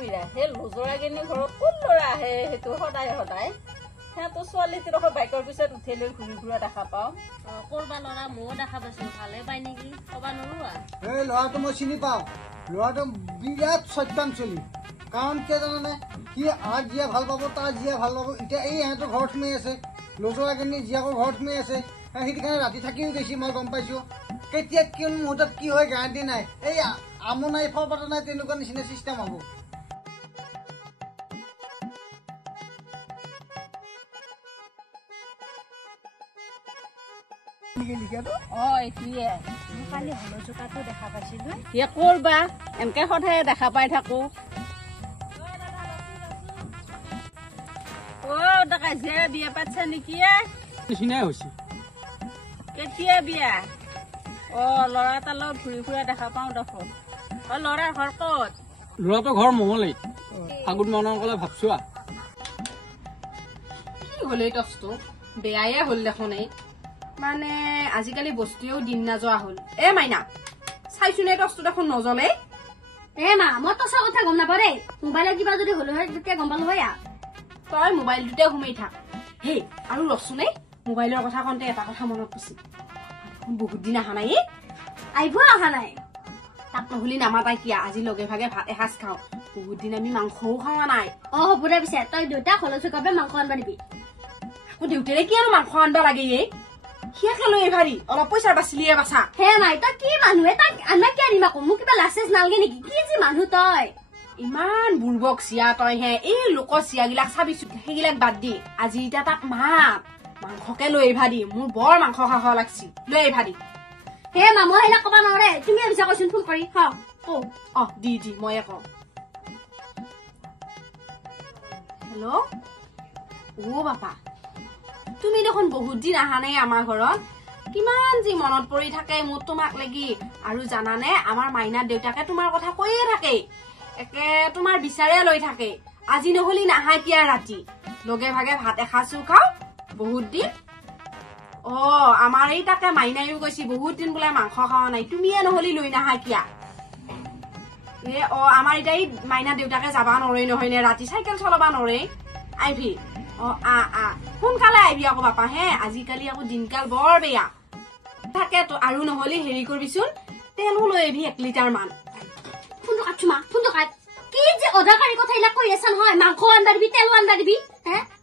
বিৰা সেই লুজৰাগিনী ঘৰত কোন ল'ৰা আহে সেইটো সদায় সদায় সিহঁতৰ ছোৱালীটোৰ বাইকৰ পিছত উঠি লৈ ঘূৰি ঘূৰা দেখা পাওঁ কৰবা ল'ৰা ময়ো দেখা পাইছো ভালে পাই নেকি কবা নোৱাৰো এই ল'ৰাটো মই চিনি পাওঁ ল'ৰাটো বিৰাট সত্যান চলি কাৰণ কিয় জানানে সি আগ জীয়া ভাল পাব তাৰ জীয়া ভাল পাব এতিয়া এই ইহঁতৰ ঘৰত সোমাই আছে লজৰাগিনী জীয়াকৰ ঘৰত সোমাই আছে সেইটো কাৰণে ৰাতি থাকিও গৈছি মই গম পাইছো কেতিয়া কোন মুহূৰ্তত কি হয় গেৰাণ্টি নাই এই আমো নাই ফল পাতা নাই তেনেকুৱা নিচিনা চিষ্টেম হ'ব দেখা পাইছিলো কৰবা এনেকে সদায় দেখা পাই থাকো বিয়া পাতিছা নেকি কেতিয়া বিয়া ল'ৰা এটাৰ লগত ঘূৰি ফুৰা দেখা পাওঁ দেখোন ল'ৰাৰ ঘৰ ক'ত ল'ৰাটোৰ ঘৰ মঙলেই ফাগুন মানৰ কলে ভাবছো কি হল এই টচটো বেয়ায়ে হল দেখোন এই মানে আজিকালি বস্তুও দিন নাযোৱা হল এ মাইনা চাইছো নে টচটো দেখোন নজলে এ মা মই টচৰ কথা গম নাপাওঁ দেই মোবাইলত কিবা যদি হলো হয় তেতিয়া গম পালো হয় তই মোবাইলটোতে ঘুমাই থাক হে আৰু ৰচোন মোবাইলৰ কথা কওঁতে এটা কথা মনত পৰিছে বহুত দিন অহা নাই আহিব অহা নাই তাক নহলি নামাতাই কিয়া আজি লগে ভাগে ভাত এসাঁজ খাওঁ বহুত দিন আমি মাংসও খোৱা নাই হ'ব দে পিছে তই দেউতাক হলচি কবে মাংস আনবা দিবি আকৌ দেউতাৰে কি আৰু মাংস আনবা লাগে সিয়াকে লৈ ভাৰি অলপ পইচা বাচিলিয়ে বাচা হে নাই তই কি মানুহে তাক আনবা কিয় আনিবা কম মোক কিবা লাচেজ নালগে নেকি কি যে মানুহ তই ইমান বুৰ্বক চিয়া তই হে এই লোকৰ চিয়াগিলাক চাবিছো সেইগিলাক বাদ দি আজি এতিয়া তাক মাংসকে লৈ ভাৰি মোৰ বৰ মাংস খাব লাগছি লৈ ভাৰি হে মা মই সেইবিলাক কবা নোৱাৰে তুমি ভাবিছা কৈছোন ফোন কৰি দি ময়ে কওঁ হেল্ল' অ বাপা তুমি দেখোন বহুত দিন অহা নাই আমাৰ ঘৰত কিমান যি মনত পৰি থাকে মোৰ তোমাক লাগি আৰু জানানে আমাৰ মাইনাৰ দেউতাকে তোমাৰ কথা কৈয়ে থাকে একে তোমাৰ বিচাৰে লৈ থাকে আজি নহলি নাহা কিয়া ৰাতি লগে ভাগে ভাত এসাঁজো খাওঁ বহুত দিন আমাৰ এই তাকে মাইনাইও কৈছি বহুত দিন বোলে মাংস খোৱা নাই তুমিয়ে নহলি লৈ নাহা কিয়া আমাৰ এতিয়া এই মাইনা দেউতাকে যাবা নৰে নহয় নে ৰাতি চাইকেল চলাবা নৰে আইভি সোনকালে আহিবি আকৌ বাপা হে আজিকালি আকৌ দিনকাল বৰ বেয়া তাকেতো আৰু নহলি হেৰি কৰিবিচোন তেলো লৈ আহিবি 1 লিটাৰ মান ফোনটো কাটছো মা ফোনটো কাট কি যে অদাকাৰী কথা এইবিলাক কৈ আছা নহয় মাংস আনবা দিবি তেলো আনবা দিবি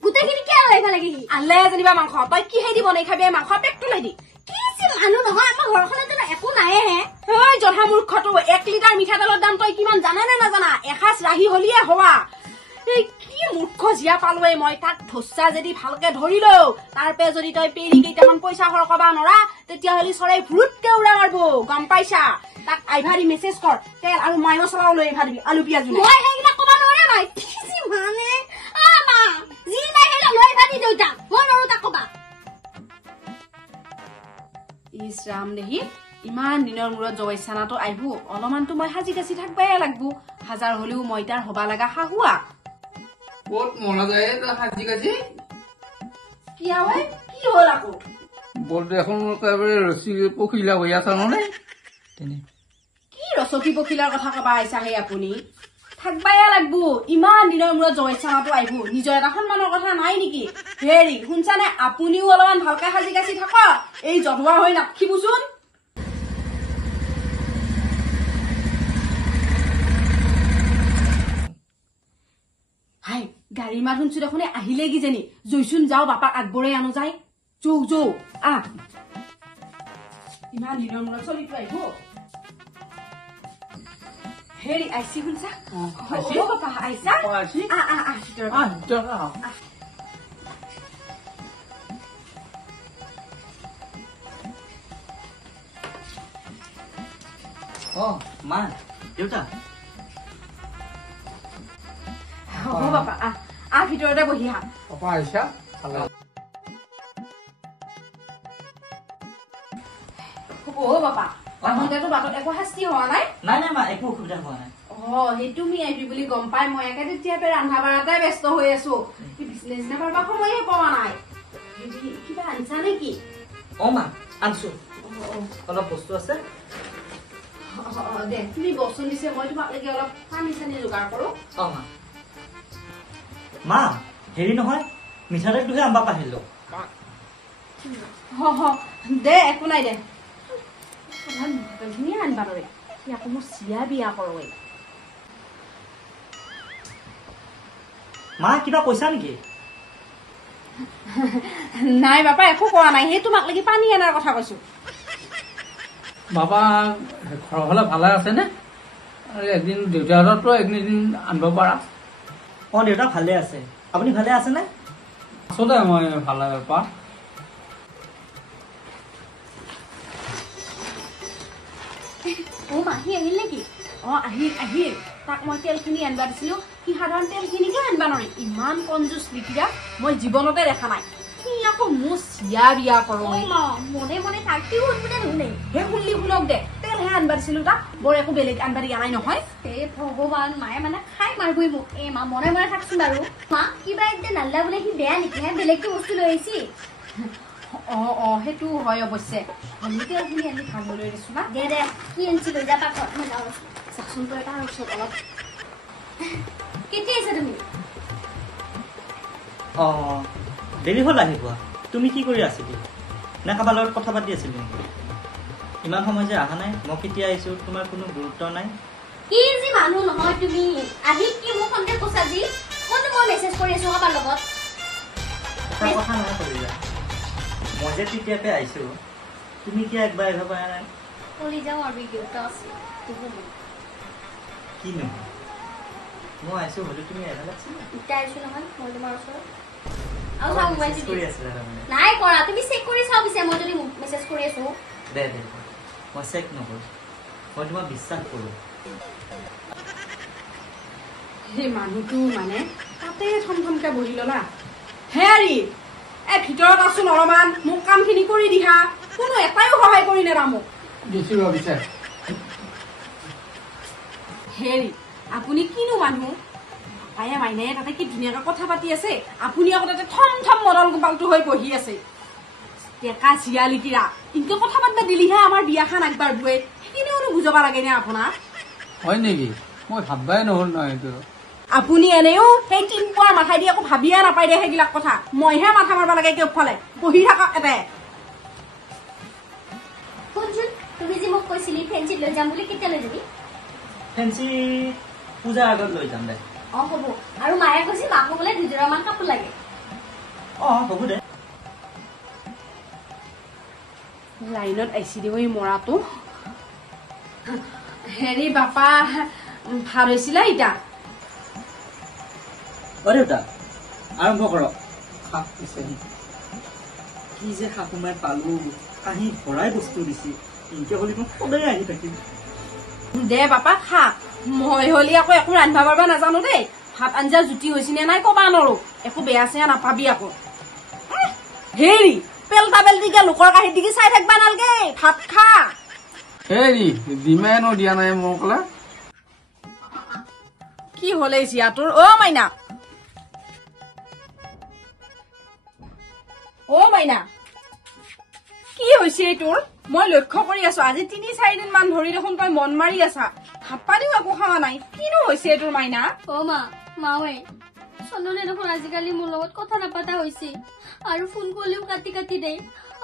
গোটেইখিনি কিয় লৈ আহিব লাগে আনলে যেনিবা মাংস তই কিহেদি বনাই খাবি মাংস পেকটো লৈ দি কি যে মানুহ নহয় আমাৰ ঘৰখনত যেন একো নাইয়ে হে জধা মূৰ্খটো 1 লিটাৰ মিঠাতেলৰ দাম তই কিমান জানা নে নাজানা এসাঁজ ৰাহি হলিয়ে হোৱা এই কি মূৰ্খ জিয়া পালোৱে মই তাক ধচ্চা যদি ভালকে ধৰি লও তাৰপে যদি তই পেৰি কেইটামান পইচা সৰকাবা নৰা তেতিয়াহ'লে চৰাই ভুৰুতকে উৰা মাৰিব গম পাইছা তাক আইভাৰি মেছেজ কৰ তেল আৰু মাই মছলাও লৈ আহিবি আলু পিয়াজ মই সেইবিলাক কবা নৰে নাই কি মানে মা যি নাই হেলা লৈ আহিবি দেউতা মই নৰো তাক কবা ইস ৰাম দেহি ইমান দিনৰ মূৰত জয়চানাটো আহিব অলপমানতো মই সাজি কাচি থাকবাই লাগবো হাজাৰ হলেও মই তাৰ হবা লগা শাহুৱা ক'ত মনা যায় সাজি কাজি কি হয় কি হ'ল আকৌ বলটো এখন ৰছী পখিলা হৈ আছা নহয় কি ৰচকী পখিলাৰ কথা কবা আহিছা হে আপুনি থাকবাই লাগবো ইমান দিনৰ মূৰত জয়চানাটো আহিব নিজৰ এটা সন্মানৰ কথা নাই নেকি হেৰি শুনছানে আপুনিও অলপমান ভালকে সাজি কাচি থাক এই জধুৱা হৈ নাথাকিবচোন হাই গাড়ী মাত শুনছো দেখোন আহিলে কিজানি জৈচোন যাও বাপাক আগবঢ়াই আনো যায় যৌ ইমান দিনৰ মূৰত চলিটো আহিব হেৰি আইছি শুনছা বাপা আইছা মা দেউতা বাপা ভিতৰতে বহি হা পাপা আহিছা বাপা আহোঁতেতো বাটত একো শাস্তি হোৱা নাই নাই নাই মা একো অসুবিধা হোৱা নাই সেইটো তুমি আহিবি বুলি গম পাই মই একে তেতিয়াপে ৰন্ধা বাঢ়াতে ব্যস্ত হৈ আছো বিজনেছ নাপাবা সময়ে পোৱা নাই কিবা আনিছা নেকি মা আনছো অলপ বস্তু আছে দে তুমি বচন দিছে মই তোমাক লাগি অলপ পানী চানী যোগাৰ কৰো মা মা হেৰি নহয় মিঠাতেলটোহে আম্বা পাহিলো দে একো নাই দে ধুনীয়া আনবা তই সি আকৌ মোৰ চিয়া বিয়া কৰোঁ মা কিবা কৈছা নেকি নাই বাপা একো কৰা নাই সেই তোমাক লাগি পানী আনাৰ কথা কৈছো বাবা ঘৰৰ ফালে ভালে আছেনে আৰু একদিন দেউতাহঁততো একদিন আনিব পাৰা দেউতা ভালে আছে আপুনি ভালে আছেনে আছো দে মই ভালে বাপা মাহী আহিল নেকি আহিল তাক মই তেলখিনি আনবা দিছিলো সি সাধাৰণ তেলখিনিকে আনবা নোৱাৰে ইমান কঞ্জুচ লিখিৰা মই জীৱনতে দেখা নাই সি আকৌ মোৰ চিয়া বিয়া কৰোঁ মনে মনে থাকিও শুনবোলে নুশুনে সেই শুনলি শুনক দে তেলহে আনবা দিছিলো তাক বৰ একো বেলেগ আনবা দিয়া নাই নহয় হে ভগৱান মায়ে মানে খাই মাৰিবই মোক মা মনে মনে থাকচোন আৰু মা কিবা একদম নাল্লা বোলে সি বেয়া নেকি হে বেলেগটো বস্তু লৈ আহিছি সেইটো হয় অৱশ্যে আমি তেলখিনি আনি খাবলৈ দিছো না দে কি আনিছি লৈ যা পাকত মই যাওঁ চাচোন তই তাৰ ওচৰত অলপ কেতিয়া আহিছা তুমি দেৰি হ'ল আহি পোৱা তুমি কি কৰি আছিলি নে কাৰোবাৰ লগত কথা পাতি আছিলি নেকি ইমান সময় যে অহা নাই মই কেতিয়া আহিছো তোমাৰ কোনো গুৰুত্ব নাই কি যি মানুহ নহয় তুমি আহি কি মোক কণ্টেক্ট কৰিছা যি কোনটো মই মেছেজ কৰি আছো কাৰোবাৰ লগত এটা কথা নহয় কৰিলা মই যে তেতিয়াতে আহিছো তুমি কি একবাৰ আহিব পৰা নাই কৰি যাওঁ আৰু দেউতা আছে কি নহয় মই আহিছো হ'লে তুমি আহিব লাগিছিল এতিয়া আহিছো নহয় মই তোমাৰ ওচৰত আৰু চাওঁ মোবাইল কৰি আছিলা তাৰমানে নাই কৰা তুমি চেক কৰি চাওঁ পিছে মই যদি মেছেজ কৰি আছো দে মই চেক নকৰোঁ মই তোমাক বিশ্বাস কৰোঁ সেই মানুহটো মানে তাতে থমথমকে বহি ললা হেৰি ভিতৰত আছো অলপমান মোক কামখিনি কৰি দিহা কোনো এটাইও সহায় কৰি নেৰা মোক দিছো বিচাৰ হেৰি আপুনি কিনো মানুহ পাপায়ে মাইনায়ে তাতে কি ধুনীয়াকৈ কথা পাতি আছে আপুনি আকৌ তাতে থম মদল গোপালটো হৈ বহি আছে টেকা জীয়ালি কিৰা ইনকে কথা পাতিব দিলিহে আমাৰ বিয়াখন আগবাঢ়িবই সেইখিনিও বুজাব লাগে নে আপোনাৰ হয় নেকি মই ভাববাই নহ'ল নহয় এইটো আপুনি এনেও সেই টিম্পুৱাৰ মাথাই দি একো ভাবিয়ে নাপায় দে সেইবিলাক কথা মইহে মাথা মাৰিব লাগে কেওফালে বহি থাকক এতে শুনচোন তুমি যে মোক কৈছিলি ফেঞ্চিত লৈ যাম বুলি কেতিয়া লৈ যাবি ফেঞ্চি পূজাৰ আগত লৈ যাম দে হ'ব আৰু মায়ে কৈছে মাকো বোলে 2 যোৰামান কাপোৰ লাগে হ'ব দে লাইনত আহিছি দিব এই মৰাটো হেৰি বাপা ভাল হৈছিলা ইতা দেউতা আৰম্ভ কৰক শাক পিছে কি যে শাকুমাই পালো কাহি ভৰাই বস্তু দিছি এনেকে হলি মই সদায় আহি থাকিম দে বাপা খা মই হলি আকৌ একো ৰান্ধা বাঢ়বা নাজানো দেই ভাত আঞ্জা জুতি হৈছে নে নাই কবা নৰো একো বেয়া চেয়া নাপাবি আকৌ হেৰি পেলটা পেলটিকে লোকৰ কাহিৰ দিকে চাই থাকবা নালগে ভাত খা হেৰি ডিমানো দিয়া নাই মোৰ ক'লে কি হলে জীয়াটোৰ মাইনা মাইনা কি হৈছে তোৰ মই লক্ষ্য কৰি আছো আজি 3-4 দিন মান ধৰি দেখোন তই মন মাৰি আছা ভাত পানীও একো খোৱা নাই কিনো হৈছে তোৰ মাইনা মাৱে চন্দনে দেখোন আজিকালি মোৰ লগত কথা নাপাতা হৈছে আৰু ফোন কৰিলেও কাটি দে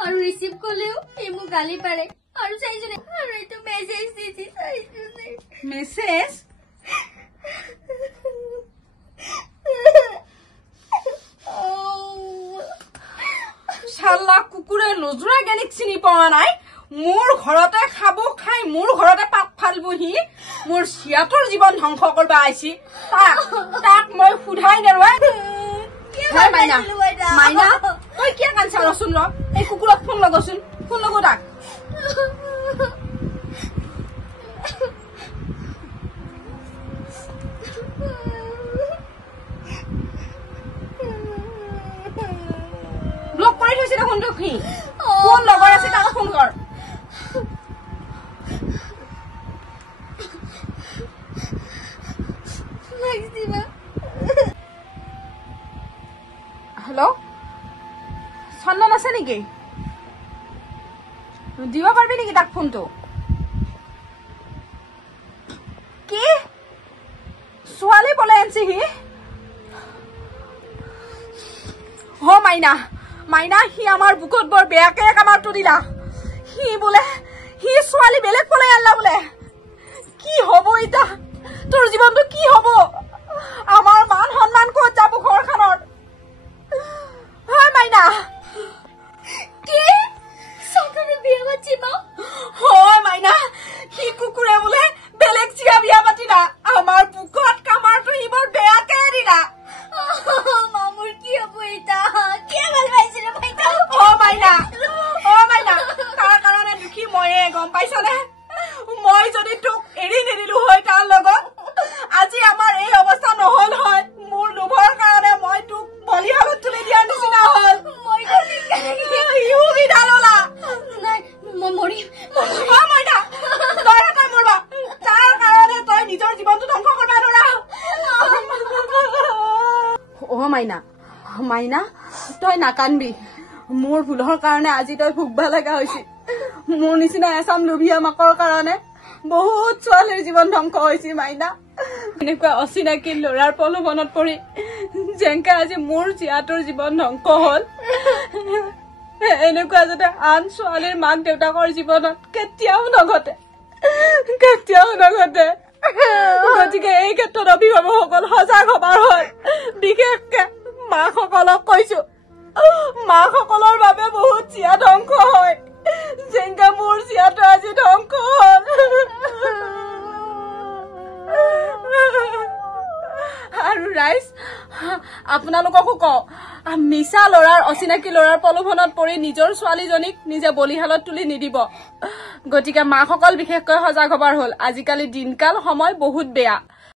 আৰু ৰিচিভ কৰিলেও সি মোক গালি পাৰে আৰু চাইজনে আৰু এইটো মেছেজ দিছি চাইজনে মেছেজ শালা কুকুৰে নজৰা গেনিক চিনি পোৱা নাই মোৰ ঘৰতে খাব খাই মোৰ ঘৰতে পাত ফালবহি মোৰ চিয়াটোৰ জীৱন ধ্বংস কৰিব আহিছি তাক মই সোধাই নেৰুৱাই মাইনা তই কিয় কান্দছা ৰচোন ৰ এই কুকুৰক ফোন লগচোন ফোন লগো তাক ব্লক কৰি থৈছে দেখোন তোক সি কোন লগৰ আছে তাক ফোন কৰ হেল্ল' চন্দন আছে নেকি দিব পাৰিবি নেকি তাক ফোনটো কি ছোৱালী পলাই আনছি সি মাইনা মাইনা সি আমাৰ বুকত বৰ বেয়াকে কামাৰটো দিলা সি বোলে সি ছোৱালী বেলেগ পলাই আনলা বোলে কি হব এটা তোৰ জীৱনটো কি হব আমাৰ মান সন্মান ক'ত যাব ঘৰখনৰ মাইনা কি চন্দনে বিয়া পাতিব মাইনা সি কুকুৰে বোলে বেলেগ চিয়া বিয়া পাতিলা আমাৰ বুকত কামাৰটো সি বৰ বেয়াকে দিলা মামুৰ কি হব এটা কি ভাল পাইছে ৰে ভাইটা মাইনা তাৰ কাৰণে দুখী ময়ে গম পাইছনে মই যদি তোক এৰি নিদিলো হয় তাৰ লগত আজি আমাৰ এই অৱস্থা নহল হয় মোৰ লোভৰ কাৰণে মই তোক বলিহালত তুলি দিয়াৰ নিচিনা হল মই ইও বিধা ললা নাই মই মৰিম মাইনা তই মৰবা তাৰ কাৰণে তই নিজৰ জীৱনটো ধ্বংস কৰিব নোৱাৰা মাইনা মাইনা তই নাকানবি মোৰ ভুলৰ কাৰণে আজি তই ভুগবা লগা হৈছিল মোৰ নিচিনা এচাম লোভিয়া মাকৰ কাৰণে বহুত ছোৱালীৰ জীৱন ধ্বংস হৈছে মাইনা এনেকুৱা অচিনাকি ল'ৰাৰ প্ৰলোভনত পৰি যেনেকে আজি মোৰ জীয়াটোৰ জীৱন ধ্বংস হল এনেকুৱা যাতে আন ছোৱালীৰ মাক দেউতাকৰ জীৱনত কেতিয়াও নঘটে গতিকে এই ক্ষেত্ৰত অভিভাৱকসকল সজাগ হবাৰ হয় বিশেষকে মাকসকলক কৈছো মাকসকলৰ বাবে বহুত জীয়া ধ্বংস হয় যেনেকে মোৰ জীয়াটো আজি ধ্বংস হল আৰু ৰাইজ আপোনালোককো কওঁ মিছা ল'ৰাৰ অচিনাকি ল'ৰাৰ প্ৰলোভনত পৰি নিজৰ ছোৱালীজনীক নিজে বলিহালত তুলি নিদিব গতিকে মাকসকল বিশেষকৈ সজাগ হবাৰ হল আজিকালি দিনকাল সময় বহুত বেয়া